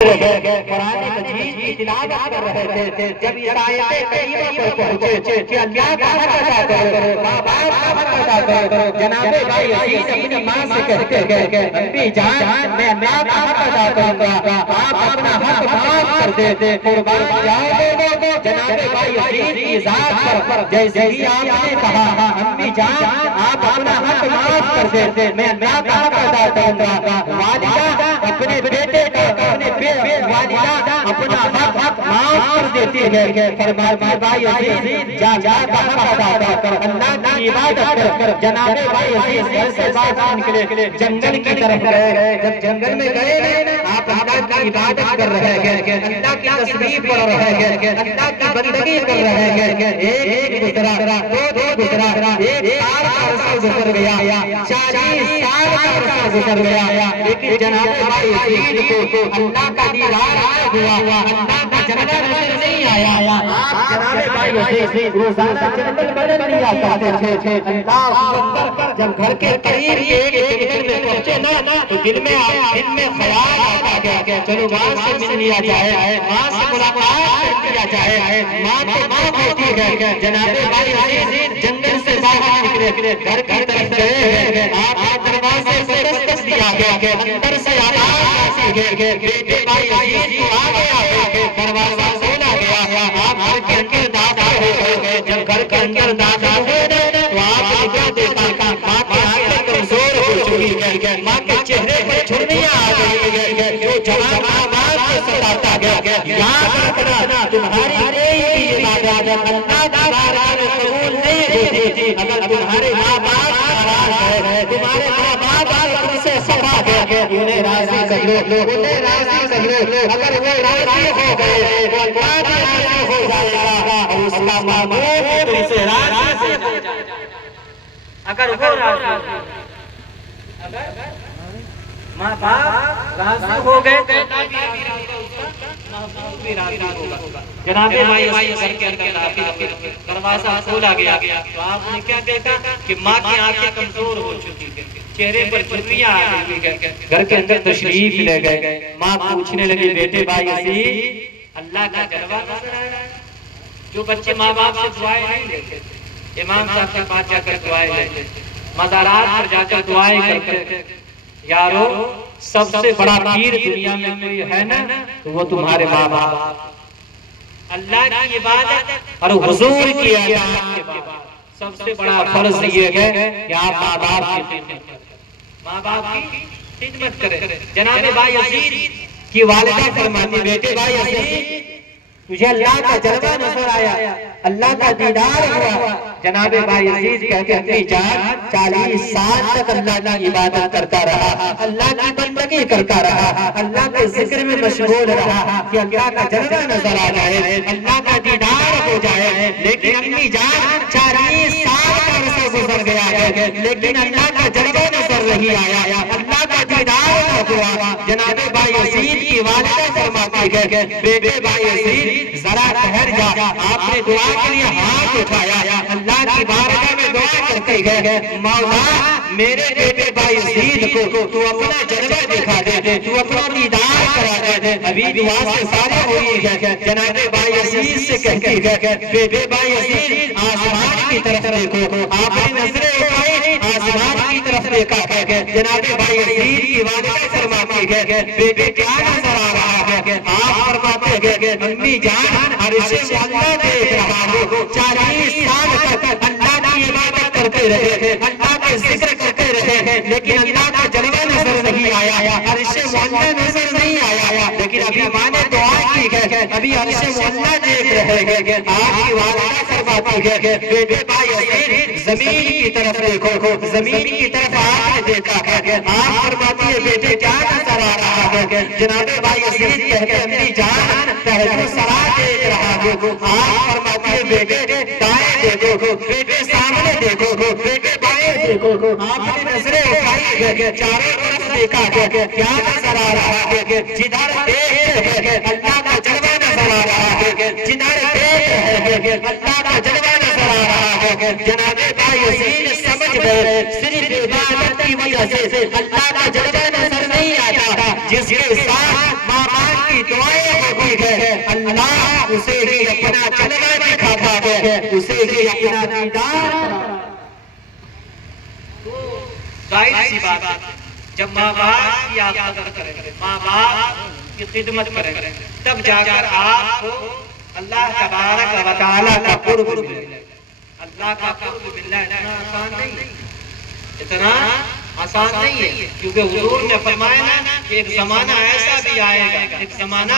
قرآن مجید کی تلاوت کر رہے تھے، جب یہ آیت کریمہ پر پہنچے کہ اللہ کا حق ادا کرو، ماں باپ کا حق ادا کرو، جناب بھائی عزیز اپنی ماں سے کہتے ہیں امی جان میں اللہ کا حق ادا کروں گا، آپ اپنا حق معاف کر دے، قربان جاؤ جناب بھائی عزیز کی ذات پر جیسے ہی آپ نے کہا امی جان آپ اپنا حق معاف کر دے میں اللہ کا حق ادا کروں گا، والدہ اپنے بیٹے کا والدہ اپنا حق معاف کر دیتی ہے، فرمایا بھائی عزیز جا کا حق ادا کر، اللہ کی عبادت کر، جناب بھائی عزیز گھر سے باہر نکلے جنگل کی طرف گئے، جب جنگل میں گئے آپ اللہ کی عبادت کر رہے ہیں، اللہ کی تسبیح پڑھ رہے ہیں، اللہ کی بندگی کر رہے ہیں، ایک گزرا دو گزرا، ایک سال کا عرصہ گزر گیا، 40 سال کا عرصہ گزر گیا، لیکن جناب بھائی عزیز کو اللہ کا دیدار ہوا، اللہ کا جلوہ نظر نہیں آیا، آپ جناب بھائی عزیز روزانہ جنگل بدل لیا کرتے تھے، اللہ اکبر، جب گھر کے قریب ایک جنگل میں پہنچے نا تو دل میں خیال آتا کہ چلو ماں سے مل لیا جائے، ماں سے ملاقات کیا جائے، ماں تو ماں ہوتی ہے، جناب بھائی عزیز جنگل سے باہر نکلے، گھر کی طرف گئے، آپ دروازے سے دستک دیا گیا، اندر سے آواز آتی ہے، بیٹے بھائی عزیز تو آ گیا، دروازہ کھولا گیا، آپ گھر کے اندر داخل ہو گئے، جب گھر کے اندر داخل ہوئے تو آپ نے کیا دیکھا، ماں کی آنکھیں کمزور ہو چکی ہے، ماں کے چہرے پر جھریاں آ گئی ہے، جو جوان ماں باپ کو ستاتا گیا، یاد رکھنا تمہاری کوئی بھی عبادت اللہ کی بارگاہ میں قبول نہیں ہوتی اگر تمہارے ماں باپ ناراض ہے، تمہارے ماں باپ اگر تم سے خفا ہے، انہیں راضی کر لو، انہیں راضی کر لو، اگر وہ راضی ہو گئے تو اللہ بھی راضی ہو جائے گا اور اس کا محبوب تم سے راضی ہو جائے گا، اگر وہ راضی اگر ماں باپ راضی ہو گئے تو اللہ بھی راضی ہوگا، اس کا محبوب بھی راضی ہوگا، جناب بھائی گھر کے اندر داخل، دروازہ کھولا گیا تو آپ نے کیا دیکھا کہ ماں کی آنکھیں کمزور ہو چکی ہیں، چہرے پر جھریاں آ گئی ہیں، گھر کے اندر تشریف لے گئے، ماں پوچھنے لگی بیٹے بھائی عزیز اللہ کا جلوہ نظر آیا، جو بچے ماں باپ سے دعائیں نہیں لیتے، امام صاحب کے پاس جا کر دعائیں لیتے، مزارات پر جا کر دعائیں کرتے، یارو سب سے بڑا پیر دنیا میں کوئی ہے نا تو وہ تمہارے ماں باپ، اللہ کی عبادت اور حضور کی عبادت کے بعد سب سے بڑا فرض یہ ہے کہ آپ ماں باپ کی خدمت کریں، ماں باپ کی خدمت کریں، جناب بھائی عزیز کی والدہ فرماتی بیٹے بھائی عزیز تجھے اللہ کا جلوہ نظر آیا، اللہ کا دیدار ہوا، جناب بھائی عزیز کہتے اپنی جان 40 سال تک اللہ کی عبادت کرتا رہا، اللہ کی بندگی کرتا رہا، اللہ کے ذکر میں مشغول رہا کہ اللہ کا جلوہ نظر آ جائے، اللہ کا دیدار ہو جائے، لیکن امی جان 40 سال کا عرصہ گزر گیا ہے لیکن اللہ کا جلوہ نظر نہیں آیا، اللہ کا دیدار نہ ہوا، جناب بھائی عزیز کی والدہ فرماتی ہے بیٹے بھائی عزیز ذرا ٹھہر جا، آپ نے دعا کے لیے ہاتھ اٹھایا، اللہ کی بارگاہ میں دعا کرتی ہے مولا میرے بیٹے بائی عزیز کو تو اپنا جلوہ دکھا دے، تو اپنا دیدار کرا دے، ابھی دعا سے فارغ ہوئی ہے، جناب بائی عزیز سے کہتی ہے بیٹے بائی عزیز آسمان کی طرف دیکھو، آپ نے نظریں اٹھائی آسمان کی طرف دیکھا ہے، جناب بائی عزیز کی والدہ فرماتی ہے بیٹے کیا نظر آ رہا ہے، آپ فرماتے ہیں امی جان عرش معلیٰ دیکھ رہا ہوں، 40 سال تک اللہ کی عبادت کرتے رہے، اللہ کے ذکر کرتے رہے، لیکن اللہ کا جلوہ نظر نہیں آیا، عرش معلیٰ نظر نہیں آیا، لیکن ابھی ماں نے دعا کی ہے، ابھی عرش معلیٰ دیکھ رہے ہیں، آپ کی والدہ فرماتی ہے بیٹے بھائی عزیز زمین کی طرف دیکھو، زمین کی طرف آپ نے دیکھا ہے، آپ فرماتی ہے بیٹے کیا نظر آ رہا ہے، جناب بھائی عزیز کہتے ہیں امی جان پہلو سرا دیکھ رہا ہوں، آپ فرماتی ہے بیٹے دائیں دیکھو، بیٹے سامنے دیکھو، بیٹے بائیں دیکھو، آپ نے نظریں اٹھائی ہے، چاروں طرف دیکھا ہے، کیا نظر آ رہا ہے، جدھر دیکھ ہے اللہ کا جلوہ نظر آ رہا ہے، جدھر دیکھ ہے اللہ کا جلوہ نظر آ رہا ہے، جناب بھائی عزیز سمجھ گئے صرف عبادت کی وجہ سے اللہ کا جلوہ نظر نہیں آتا، جس کے ساتھ ماں باپ کی ظاہر سی بات ہے جب ماں باپ کی آپ قدر کریں، ماں باپ کی خدمت کریں، تب جا کر آپ کو اللہ تبارک و تعالیٰ کا قرب ملے گا۔ اللہ کا قرب ملنا اتنا آسان نہیں ہے، اتنا آسان نہیں ہے، کیونکہ حضور نے فرمایا نا کہ ایک زمانہ ایسا بھی آئے گا، ایک زمانہ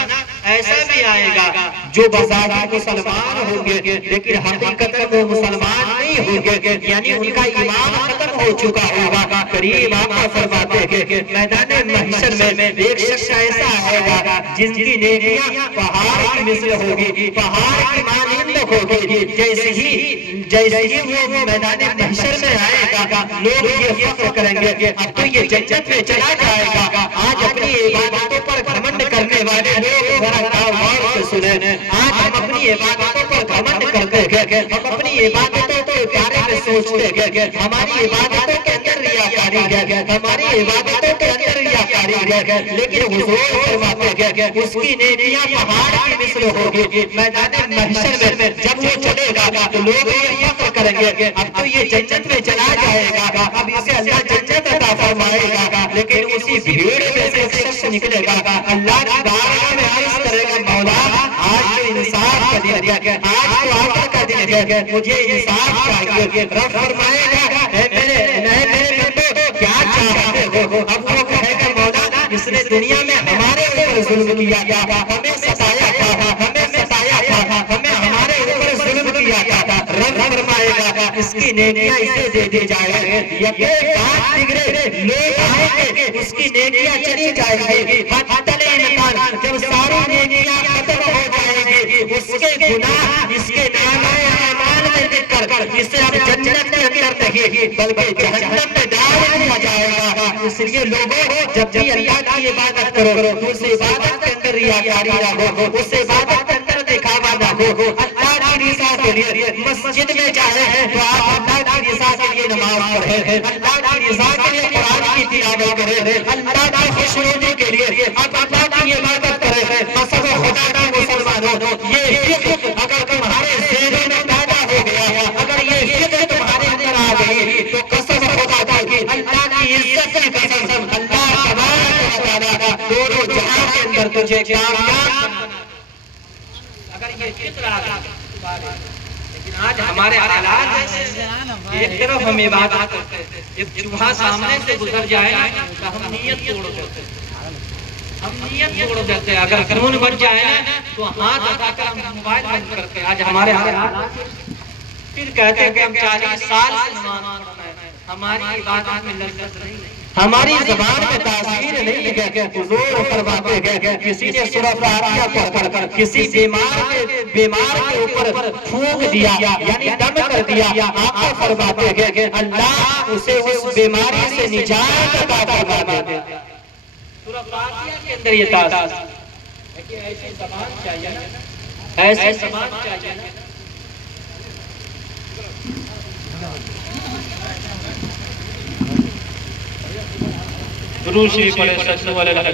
ایسا بھی آئے گا جو بظاہر مسلمان ہوں گے لیکن حقیقت وہ مسلمان نہیں ہوں گے، یعنی ان کا ایمان ختم ہو چکا ہوگا۔ کریم آقا فرماتے ہیں کہ میدان محشر میں ایک شخص ایسا آئے گا جن کی نیکیاں پہاڑ کی مثل ہوگی، پہاڑ کی مانند ہوگی، جیسے ہی وہ میدان محشر میں آئے گا لوگ یہ فخر کریں گے اب تو یہ جنت میں چلا جائے گا۔ آج اپنی عبادتوں پر گھمنڈ کرنے والے لوگ ذرا غور سے سنیں، آج ہم اپنی عبادتوں پر گھمنڈ کرتے ہیں، ہم اپنی عبادتوں کے بارے میں سوچتے ہیں، ہماری عبادتوں کے اندر ریاکاری ہے، ہماری عبادتوں کے اندر ریاکاری ہے، لیکن حضور فرماتے ہیں اس کی نیکیاں پہاڑ کی مثل ہوگی۔ میدان محشر میں جب وہ چلے گا تو لوگ یہ فخر کریں گے اب تو یہ جنت میں چلا جائے گا، اب اسے اللہ جنت عطا فرمائے گا، لیکن اسی بھیڑ میں سے ایک شخص نکلے گا، اللہ کی بارگاہ میں عرض کرے گا مولا آج تو انصاف کا دن ہے، آج تو آخر کا دن ہے، مجھے انصاف چاہیے۔ رب فرمائے گا اے میرے بندو کیا چاہتے ہو؟ اب وہ کہے گا مولا اس نے دنیا میں ہمارے اوپر ظلم کیا تھا، ہمیں ستایا تھا، ہمیں ہمارے اوپر ظلم کیا تھا۔ رب فرمائے گا اس کی نیکیاں اسے دے دی جائے گی، یہ بات بگڑے لوگ آئیں گے اس کی نیکیاں چلی جائیں گی، حتی انسان جب ساری نیکیاں ختم ہو جائیں گی اس کے گناہ اس کے نامہ اعمال میں لکھ کر اسے اب جنت میں اندر نہیں بلکہ جہنم میں ڈال دیا جائے گا۔ اس لیے لوگوں جب بھی اللہ کی عبادت کرو تو اس عبادت کے اندر ریاکاری نہ ہو، اس عبادت کے اندر دکھاوا نہ ہو، اللہ کی رضا کے لیے مسجد میں جائیں تو آپ اللہ کی رضا کے لیے نماز پڑھیں، اللہ کی رضا کے لیے قرآن کی تلاوت کریں، اللہ کی خوشنودی کے لیے آپ اللہ کی عبادت کریں۔ قسم خدا کی مسلمانوں یہ فکر اگر تمہارے ذہنوں میں پیدا ہو گیا، اگر یہ فکر تمہارے اندر آ گئی تو قسم خدا کی اللہ کی عزت کی قسم اللہ تبارک و تعالیٰ دونوں جہاں کے اندر تجھے کامیاب اگر یہ فکر آ گئی۔ لیکن آج ہمارے حالات ایسے ایک طرف ہم عبادت کرتے ہیں، ایک چوہا سامنے سے گزر جائے تو ہم نیت توڑ دیتے ہیں، ہم نیت توڑ دیتے ہیں، اگر خون بچ جائے نا تو ہاتھ اٹھا کر ہم موبائل بند کرتے ہیں۔ آج ہمارے حالات پھر کہتے ہیں کہ ہم 40 سال سے نماز پڑھنا ہے، ہماری عبادت میں لذت نہیں ہے، ہماری زبان میں تاثیر نہیں ہے۔ حضور فرماتے ہیں کسی نے سورہ فاتحہ پڑھ کر کسی بیمار کے اوپر پھونک دیا یعنی دم کر دیا، آقا فرماتے ہیں کہ اللہ اسے اس بیماری سے نجات عطا فرما دے۔ سورہ فاتحہ کے اندر یہ تاثیر ہے کہ ایسی زبان چاہیے نا، ایسی زبان چاہیے نا۔ درود شریف پڑھیں صلی اللہ علیہ وسلم۔